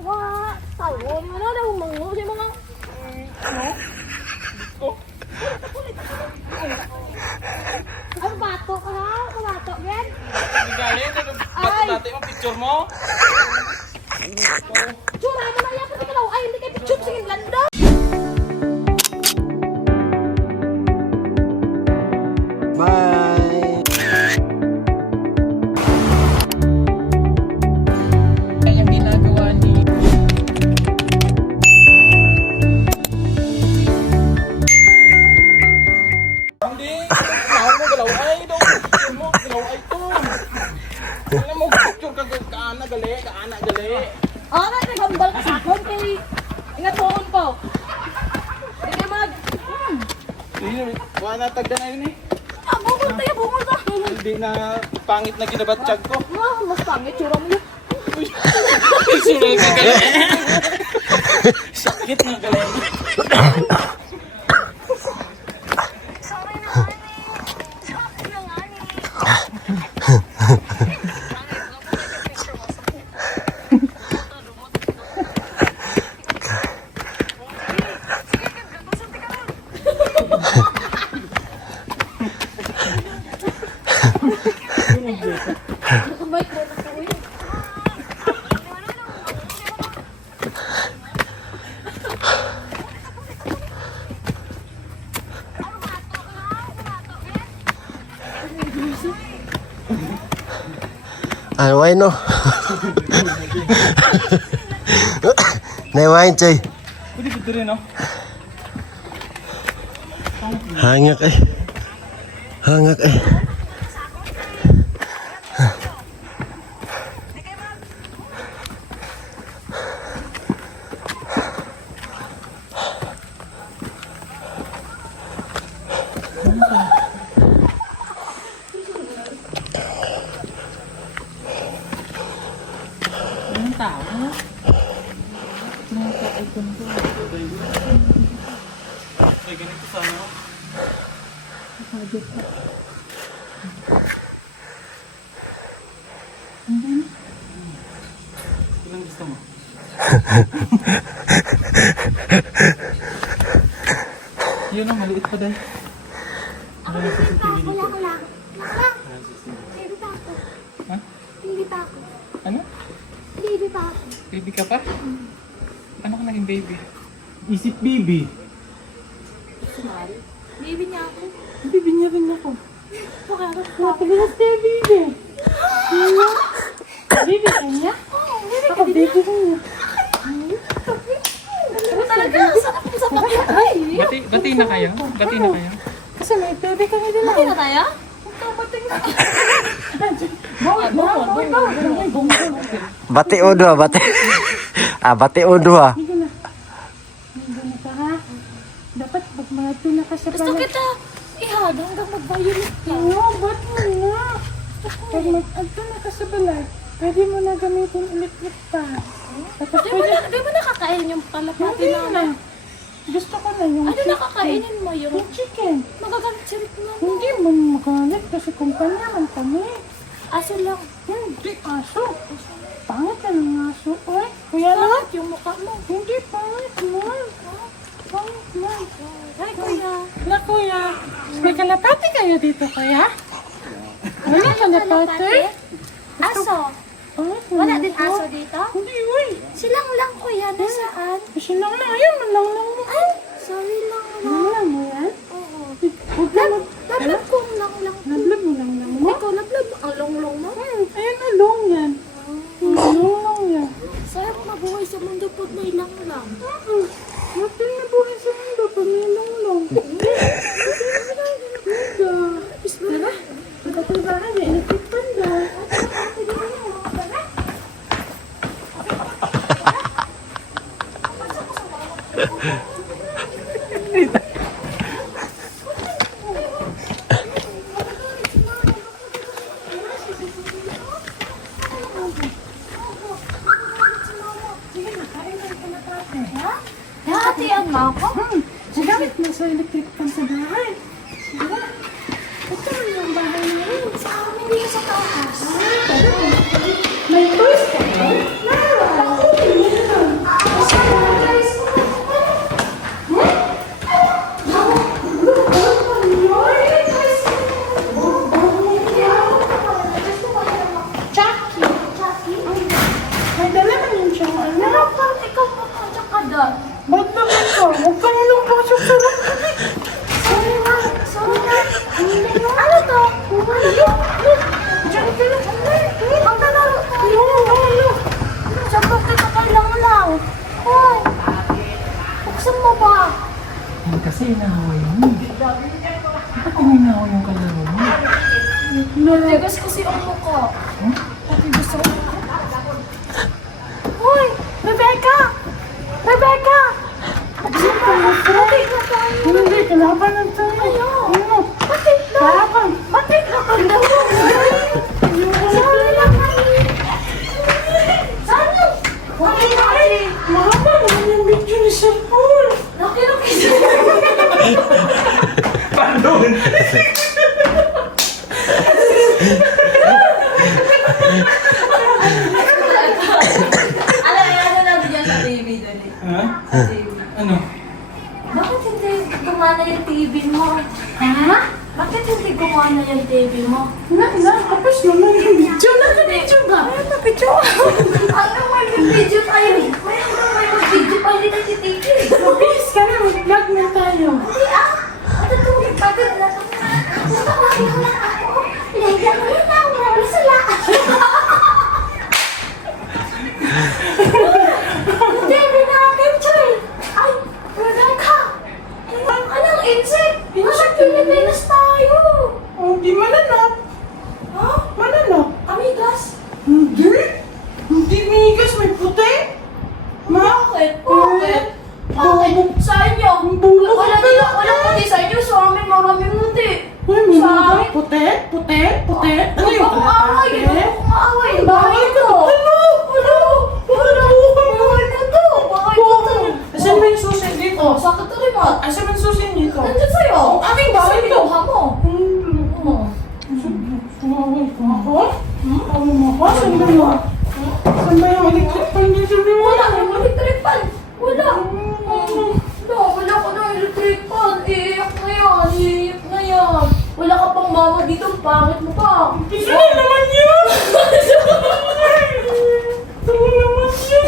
Wah, tahu di mana ada umangu sih mga. Ang bato ka ha? Bato, Ben? Galing, bato natin yung picture mo. Tsura mo na yan kasi kalaw. Ay, hindi kayo picture sa Inlanda. Bye! Yung ginagawa ni... Hindi, galaw mo, galaw ay daw. Picture mo, galaw ay to. Alam mo, picture ka kaana gali. Oh, nagambal ka sa akin kay ingatuon ko. Hindi kayo mag... Wala na tagda na yun eh. Bungol tayo, bungol ka. Hindi na pangit na ginabatsyag ko. Mas pangit, tsura mo yun. Sunod ka gali. Sakit na gali. À quay nó này quay anh chị Pwede dito rin, no? hangak ấy Anong tao? Ay, ganito sana. Ilang gusto mo? Yun ang maliit pa dahil. Ano yung CCTV dito? Wala. Baby pa ako. Ha? Baby pa ako. Ano? Baby pa ako. Baby ka pa? Ano ka naging baby? Isip baby. Sorry. Baby niya ako. Baby niya rin ako. Pakarap ko. Napagalas niya baby. Baby ka niya? Ako baby ka niya. Talaga, sa kapitay. Bati na kayo? Bati na kayo? Kasi may baby kami din. Bati na tayo? Bati na. bati O2 bati bati O2 Dapat pag malato na ka sa Gusto kita ihag hanggang mag-violet ka. Oo, ba't mo na? Pag mag-alto na ka sa balay, pwede mo na gamitin electric fan. Tapos Di mo nakakain yung palapati hindi namin? na. Gusto ko na yung Ano nakakainin mo yung yung chicken. magagalit siya rin naman? Hindi mo magalit kasi kumpanya man kami. Aso lang. Hindi aso. Pangit na ng aso. Oy, kuya na. Bakit yung mukha mo? Hindi pangit man. Pangit man. Ay, kuya. Na kuya, may kalapati kayo dito kuya? Wala kalapati? Aso. Pangit Wala man din ito. aso dito? Hindi, uy. Silang lang kuya. Nasaan? Kasi lang na, ayun, manlang mo. Ay, sorry lang. Manlang mo yan? Oo. Huwag na mo. Lablab kong lang. Nablab mo lang mo. Ikaw lablab. Ang long-long mo. Ayun, along yan. Along yan. Sarap mabuhay sa mundo po may lang lang. Huwag din na buhay sa mundo pag may long. Tara, pagkatulbahan niya, electric fan daw. Hatian mo ako? Nagamit mo sa electric fan sa bahay. Sige. Ito man yung bahay namin. Sa amin dito sa taas. May toys ka ba? Meron. Hoy! Buksan mo ba? Kasi inaaway mo. Bakit inaaway yung kalaro mo? Tigas kasi ang mukha. Tigas ang mukha. Hoy! Rebecca! Rebecca! Buksan mo ba? Batik na tayo. Hindi, kalaban ng tayo. Ayaw. Batik na. Kalaban. Batik na pala. Sorry lang kayo. Saan? Okay na kasi. Mahaba naman yung video ni Sir Paul. Laki-laki. Pardon! Ano natin yan sa TV doon eh? Ha? Sa TV. Ano? Bakit hindi gumana yung TV mo? Ha? Bakit hindi gumana yung TV mo? Tapos naman yung video. Naka-video ba? Ay, na-video. Ano may video tayo eh? May video pa hindi nag-TV. Mabilis ka na, mag-vlog na tayo. Hindi ah. Ano ito? Pagod na ito. Tawagin mo lang ako. Lagyan mo lang ako. Wala sila. TV natin, Choy. Ay, wala ka. Anong insect? Nasa Pilipinas tayo. Oh, di mananap. Ha? Mananap. Amigas? Hindi. Hindi migas, may puti. Bakit? Bakit? Bakit? Sa inyo? Wala puti sa inyo. Sa amin maraming puti. Uy, Sa mga amin. puti. Ano Huwag yung akong aaway. puti? Huwag akong aaway. Bahay ko to. Bahay ko to. Bahay ko to. Asan ba yung susi dito? Oh, sakit to remote. Asan ba yung susi dito? Nandiyan sa'yo. Aking bahay to. Kinuha mo. Oh. Tumawag ko ako? Tawag mo ako? Saan ba yun? Saan ba yung electric fan niya sa mga? Wala. Yung electric fan. Wala. Wala ko ng electric fan. Iiyak na yan. Iiyak na yan. Wala ka pang mama dito. Pangit mo pa. Isa na naman yun! Tama naman yun!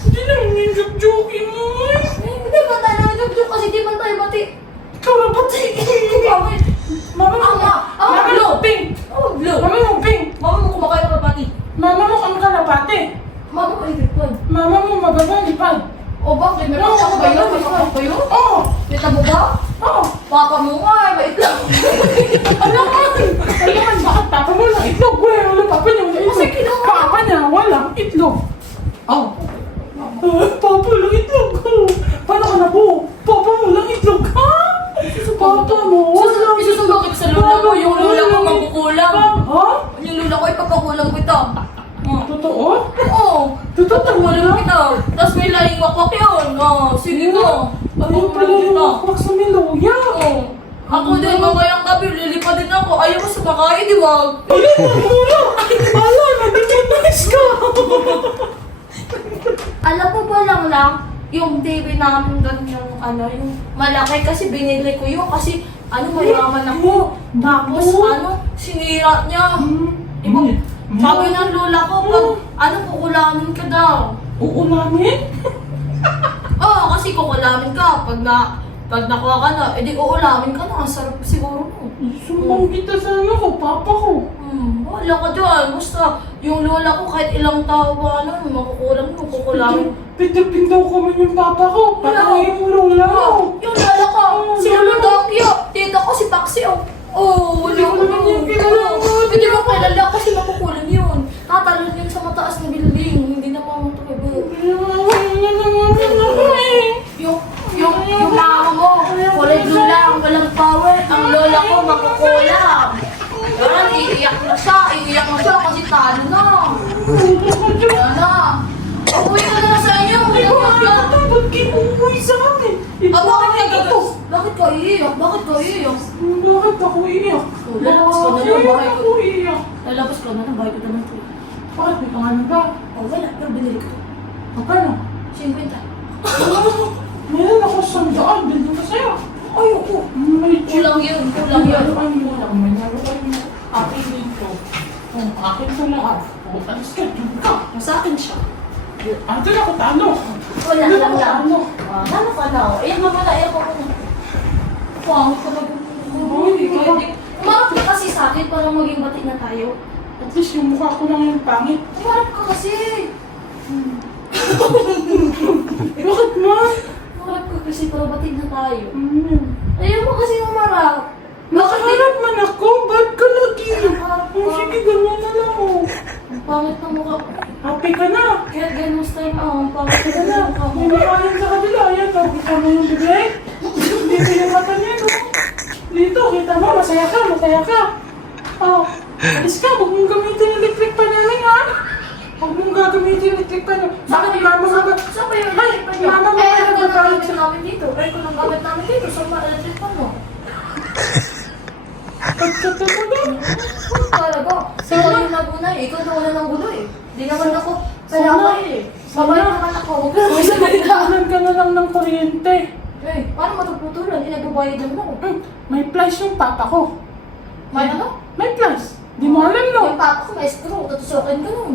Hindi naman yung joke-joking mo eh! Hindi ba tayo nag-joke kasi di man tayo bati. Ikaw na pati! Pangit. Mama mo! Mama mo pink! Oh, blue. Mama mo pink! Mama mo kumakain ng bati. Mama mo kang kalapate! Mama mo electric fan. Mama mo mababalipad! O bakit? May pakpak ba yun? May pakpak ba yun? Oo! May tabo ba? Oo! Papa mo nga. May itlog. Alaman! Alaman! Bakit papa mo lang itlog? Wala papa niya wala Kasi itlog! kinuha. Papa niya walang itlog! Oh. Papa lang itlog! Paano ka na po? Papa mo lang itlog! Ha? Papa mo walang Isusumbang kita sa lula mo. Yung lula ko magkukulang. Ha? Yung lula ko ipagkakulang kita. Totoo? Oo. Totoo Kukulang talaga? kita. Tapos may laing wakwak yun. Sige ko. Ayun pala yung wakwak sa Miloya. Oo. Ako din, mamayang gabi, lilipa din ako. Ayaw ko sumakay, di ba? Ano muna? Ala, nag-nice ka! Alam mo ba lang, yung TV namin doon yung yung malaki kasi binili ko yun kasi mayaman ako. Tapos sinira niya. Sabi ng lola ko, pag kukulamin ka daw. Uulamin? Oo, kasi kukulamin ka. Pag nakuha ka na, edi uulamin ka na. Ang sarap siguro mo. Sumbong kita sa ko, papa ko. Wala ka dyan. Basta yung lola ko kahit ilang tawa, makukulang mo, kukulamin. Pitapin daw kami yung papa ko. Patangin yung lola mo. Yung lola ko, si Lolo Tokyo. Tita ko si Paxi, wala Hindi ko naman yung kilala mo. Hindi mo kilala kasi makukulang yun. Tatalon yun sa mataas na building. Hindi na mamatuloy. Yung mama mo, kulay blue lang, walang power. Ang lola ko, makukulang. Yan, iiyak na siya kasi talo na. Yan na. Uwi ka na sa inyo, Ba't kayo uuwi sa akin? bakit ka iiyak? Bakit ka iiyak? Bakit ako iiyak? Lalabas ka na ng bahay ko. Ako iiyak. Lalabas ka na ng bahay ko naman ko. Bakit may pangalan ba? Wala, pero binili ko. Magkano? 50. Meron ako sa daan. Bilhin ko sa'yo. Ayoko. May Kulang yun, kulang yun. May naroon mo. Akin dito. Akin sa lahat. Alis ka, dun ka. Sa akin siya. Ando na ako talo. Wala Dun lang ako lang. talo. Ano ka na? Ayan mo muna, ayan ko muna. Pangit ka Umarap ka kasi sa akin para maging bati na tayo. At least yung mukha ko lang yung pangit. Umarap ka kasi. babatid na tayo. Hmm. Ayaw mo kasi umarap. Nakaharap man ako, ba't ka lagi? Nakaharap ka. Sige, ganyan na lang oh. Ang pangit ng mukha ko. Happy ka na. Kaya ganun style mo. Ang pangit Happy ka ng na. mukha mo. May nakayan sa kabila. Ayan, oh. Kita mo yung bibig? Dito yung mata niya, no? Dito, kita mo. Masaya ka, masaya ka. Oh, alis ka. Huwag mong gamitin yung electric pan namin, ha? Huwag mong gagamitin yung electric pan. Bakit mama mo ba? Saan ba yung Ay, electric pan nyo? mama mo Eh, ba ano ba nagagalit namin namin dito? Eh, kung ang gamit namin dito, saan ba electric pan mo? Pagkatalaga. Talaga. Ikaw yung naguna eh. Ikaw na ng gulo eh. Di naman ako. Kaya Sana. ako eh. Babay naman ako. Huwag ka naman sa kanila. Putulan ka na lang ng kuryente. Eh, paano matututulan? Hindi nagbabayad naman ako. May flash yung papa ko. May ano? May flash. Di mo alam, no? Yung papa ko may screw. Tatusokin ka nun.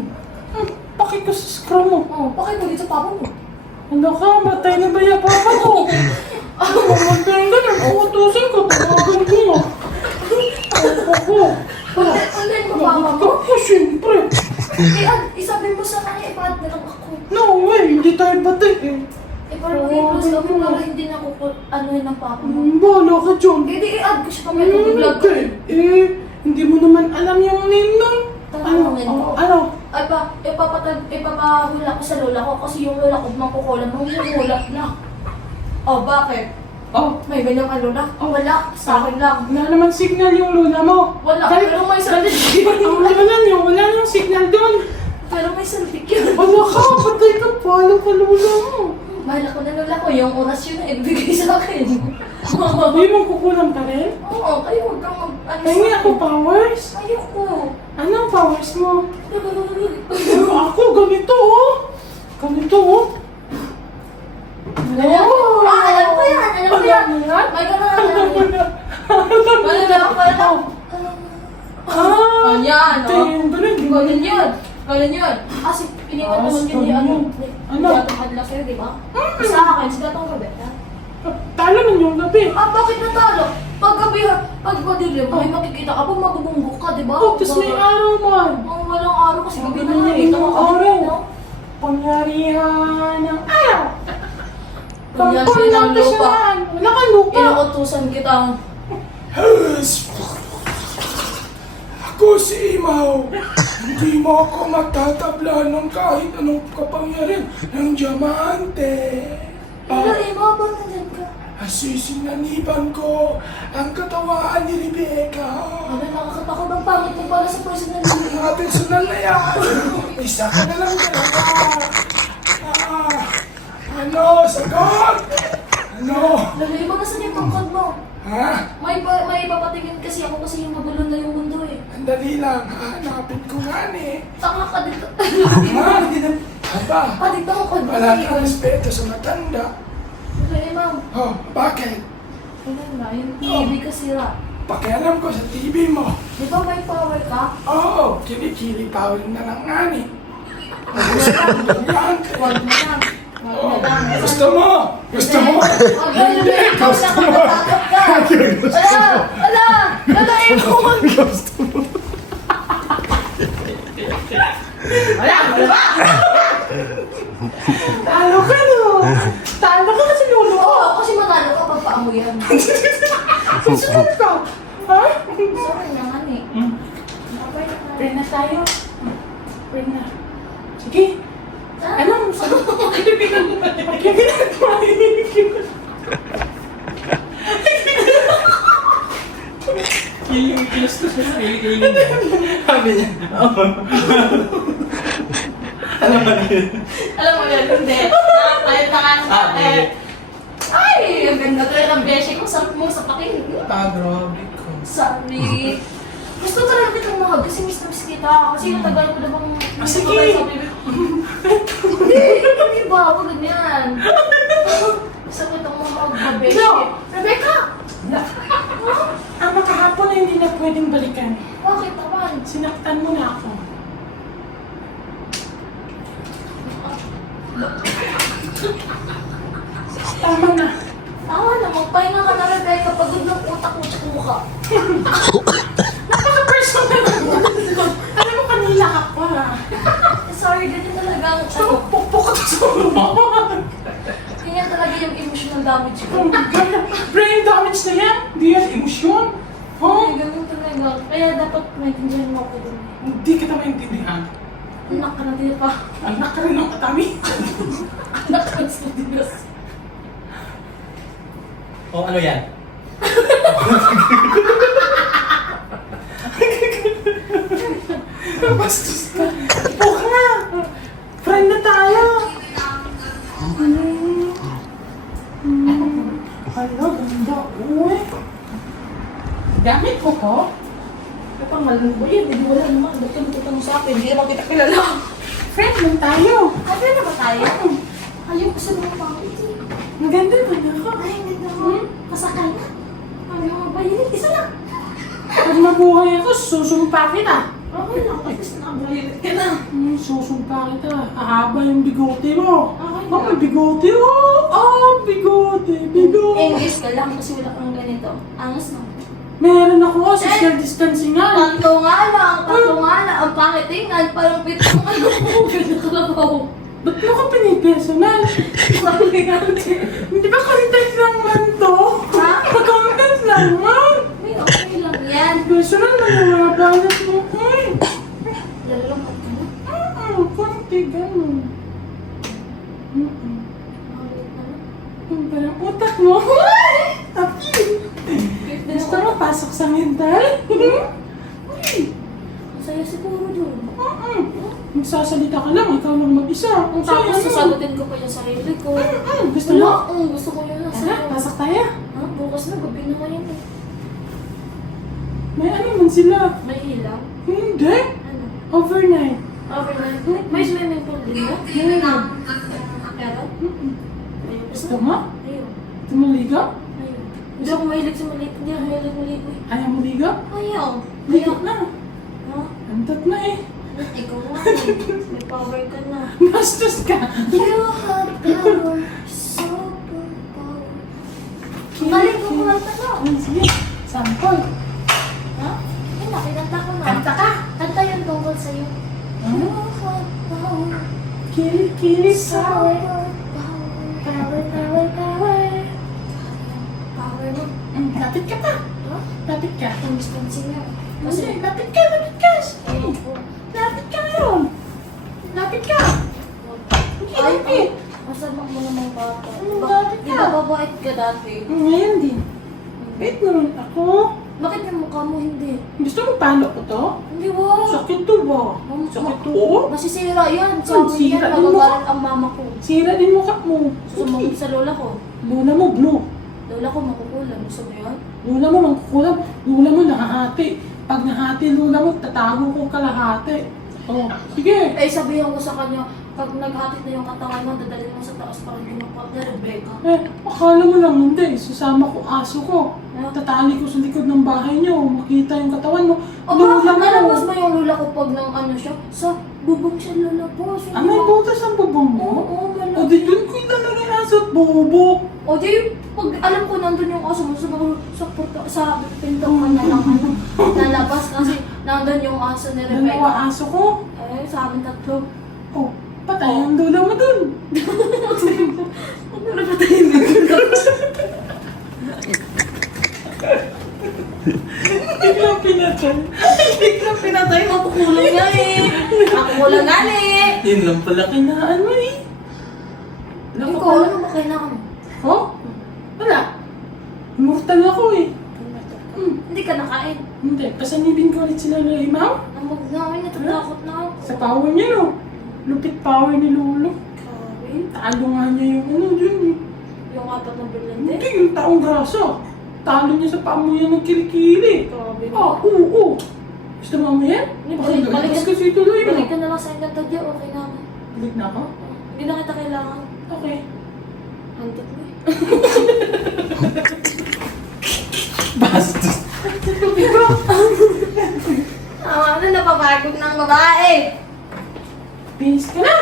Pakit ko sa screw mo. Oh, bakit mo dito papa mo? Ano ka? Matay na ba yung papa ko? Mamatay ka na. Uutusin ko. Tawagan ko. Papa ko. Ano yung papa mo? Ako, siyempre. Isabi mo sa kanya, ipaad na lang ako. No way. Hindi tayo batay eh. Eh, parang mag-i-close kami para hindi na ako ano yun ng papa mo. Bahala ka dyan. Hindi, i-add ko siya pag may vlog ko. Hindi mo naman alam yung name nun. Tanong name ko. Ano? Ay pa, ipapahula ko sa lola ko kasi yung lola ko mangkukulam, manghihula na. Oh, bakit? Oh, May ganyang ka lola? Oh, wala. Sa akin lang. wala naman signal yung lola mo. Wala. Dahil- Pero may saldik Ang wala niyo, wala niyong signal doon. Pero may saldik yun. Wala ka, patay ka pala ka lola mo. Mahal ako na lola ko. Yung oras yun na ibigay sa akin. Hindi mo kukulang ka rin? Oo, kayo huwag kang mag-ano Ay, nga ako powers. Ayoko. Anong powers mo? Pero ako, ganito oh. Ganito oh. Ganyan. Ah, alam ko yan. Alam ko yan. Alam mo yan? May ganun. Wala ako pala. Ah, Yan, ito oh. yung ganun. Ganun yun. Ganun yun. Kasi iniwan naman yun ni ano. Ano? Gatong kanila sa'yo, di ba? Sa akin, si Gatong Roberta. Talo nun yung gabi. Ah, bakit natalo? Pag gabi, pag madilim, may makikita ka pag magbubunggok ka, di ba? Oh, tapos may araw man. Ang walang araw kasi gabi na Ganun nga. yun, Ito yung ka araw. din, no? Pangyarihan ng araw. Ganyan siya ng lupa. Wala kang lupa. Inuutusan kitang Ako si Imaw. Hindi mo ako matatabla ng kahit anong kapangyarihan ng diamante. Pero iba, ba't nandyan ka? Asisinganiban ko ang katawan ni Rebecca. Ano, nakakatakot ang pangit mo pala sa personal life. Mga personal na yan. Isa ka na lang dalawa. Ano? Sagot? Ano? Lagay mo, nasan yung tungkod mo? Ha? May papatingin kasi ako kasi yung magulo na yung mundo eh. Ang dali lang. Hanapin ko nga ni. Taka ka dito. Ha? Aba, Palit ako kod. wala kang respeto sa matanda. Lagay, ma'am. Oh, bakit? Wala na, yung TV kasi ra. Pakialam ko sa TV mo. Di ba may power ka? Oo, kilikili pa rin na lang nga ni. Huwag na lang. Huwag na lang. Oh, gusto mo? Gusto mo? Huwag na lang. Ikaw na katatakot ka. Wala! Wala! Wala eh kung Talo ka no. Talo ka kasi lolo ko. Oo, kasi manalo ka pag paamuyan. Susunod ka. Ha? Sorry naman eh. Okay na. Pray na tayo. Pray na. Sige. Ano? Pakibigan mo. Pakibigan mo. Yung gusto sa sarili. Sabi niya. Alam mo yan, hindi. Nakakalit na nga ng kapit. Ay, ang ganda talaga ng beshi ko. Sarap mo sa pakinig. Grabe ko. Sorry. Gusto talaga kitang mahag kasi miss na miss kita. Kasi natagal ko na bang... Sige. Hindi ba? Huwag ganyan. Gusto ko itong mahag beshi. No. Rebecca! Ang makahapon na hindi na pwedeng balikan. Bakit naman? Sinaktan mo na ako. Tama na. Tama na, magpahinga ka na Rebecca. Pagod ng utak mo tsaka mukha. Napaka-personal mo. Alam mo, kanila ka pa. Sorry, ganyan talaga ang... Gusto mo pukpuk ka sa ulo mo. Ganyan talaga yung emotional emotional damage ko. Brain damage na yan. Hindi yan emosyon. Ay, ganun talaga. Kaya dapat maintindihan mo ako dun. Hindi kita maintindihan. Anak ka na din pa. Anak ka rin ng katami. Anak ka sa Diyos. O ano yan? Bastos ka. Upo ka na. Friend na tayo. Hala, ganda. Uy. Gamit ko ko? Kapag malamig ba yan, hindi wala naman. Ba't ka nagtutang mo sa akin? Hindi naman kita kilala. Friend lang tayo. Ano na ba tayo? Ayaw ko sa mga pangit eh. Maganda ba na ako? Ay, ang ganda mo. Kasakal na. Ayaw mo ba yun? Isa lang. Pag mabuhay ako, susumpa kita. Okay lang, at least nakabayalit ka na. Susumpa kita. Ahaba yung bigote mo. Okay Oh, lang. may bigote mo. Oh, bigote, bigote. English ka lang kasi wala kang ganito. Angas na. Meron ako, social distancing nga. Tatlo nga lang. Ang pangit tingnan. Parang pitong ano mo. Ganda-kalabaw. Ba't mo ka pinipersonal? Sabi nga Hindi ba content lang man to? Ha? Content lang man. Ay, okay lang yan. Personal na mga banat mo. Ay, Lalungkot ka na. konti ganun. Pangit na. Yung parang utak mo. Tapi. Gusto mo pasok sa mental? Ang saya siguro dun. Magsasalita ka lang, ikaw lang mag-isa. Ang Tapos saya sasagutin ko pa yung sarili ko. Gusto Wala, mo? gusto ko yun. Tara, pasok tayo. Ha? Bukas na, gabi na ngayon eh. May ano man sila? May ilaw. Hindi. Ano? Overnight. Overnight. May swimming pool din ba? Meron. Pero? Ayun. Gusto mo? Ayun. Gusto mo ligaw? Ayun. Hindi ako mahilig sa maliit. Hindi ako mahilig maligo eh. Ayaw mo ligaw? Ayaw. Ligaw na. Ha? Antat na eh. Ikaw nga eh. May power ka na. Bastos ka. You have power. Super power. Balik ko ko lang na. Sige. Sample. Ha? Ay, nakinanta ko na. Kanta ka. Kanta yung tungkol sa'yo. You have power. Kili-kili sa. Power. Power, power, power. Power mo. Lapit ka pa. Ha? Lapit ka. Ang distancing nga. Kasi lapit ka, lapit ka. Ayoko. Lapit ka ngayon. Lapit ka. Ay, Lapit. masama mo namang bata. Bakit Di ka? ba babait ka dati? Ngayon din. Wait naman ako. Bakit yung mukha mo hindi? Gusto mo palo ko to? Hindi ba? Sakit to ba? Sakit to? Masisira yan. Ang Sa amin sira yan, din mo. magagalit ang mama ko. Sira din mukha mo. Sumabit sa lola ko. Lula mo, blue. Lola ko makukulam. Gusto mo yun? Lula mo, mangkukulam. Lula mo, nahahati. Pag nahati, lula mo, tatago ko kalahati. Oh, sige. Eh, sabihan ko sa kanya, pag naghatid na yung katawan mo, dadalhin mo sa taas para hindi mapag na Rebecca. Akala mo lang hindi. Susama ko aso ko. Huh? Tatali ko sa likod ng bahay niyo. Makita yung katawan mo. O bakit nalabas mo yung lola ko pag nang ano siya? Sa bubong siya lalabas. Ah, may butas ang bubong mo? Oo, malaki. O di dun ko ilalagay aso at bubok. O di, pag alam ko nandun yung aso mo, sa pinto ka na lang ano, nalabas kasi nandun yung aso ni Rebecca. Dalawa aso ko. Eh, sa amin tatlo. Oh, patay ang lula mo dun. Ano na patayin mo yung Biglang pinatay. biglang pinatay, makukulong nga eh. Makukulong nga eh. Yun lang pala kinaan mo eh. Ikaw, ano ba kailangan mo? Oh? Wala. Immortal ako eh. Hindi ka nakain. Hindi, pasanibin ko ulit sila ng imaw. Namag na ako, natatakot na ako. Sa power niya no. Lupit power ni Lolo. Grabe. Talo nga niya yung ano dyan eh. Yung apat na bilente. Hindi, yung taong grasa. Talo niya sa pamuyan ng kilikili. Grabe. Ah, oo. Gusto mo mo yan? Balik- balik- Mas kasi tuloy mo. Balik ka na lang sa Encantadia, okay na ako. Balik na ako? Hindi na kita kailangan. Okay. Hantot mo eh. Bastos. Ano napapagod ng babae? Binis ka na.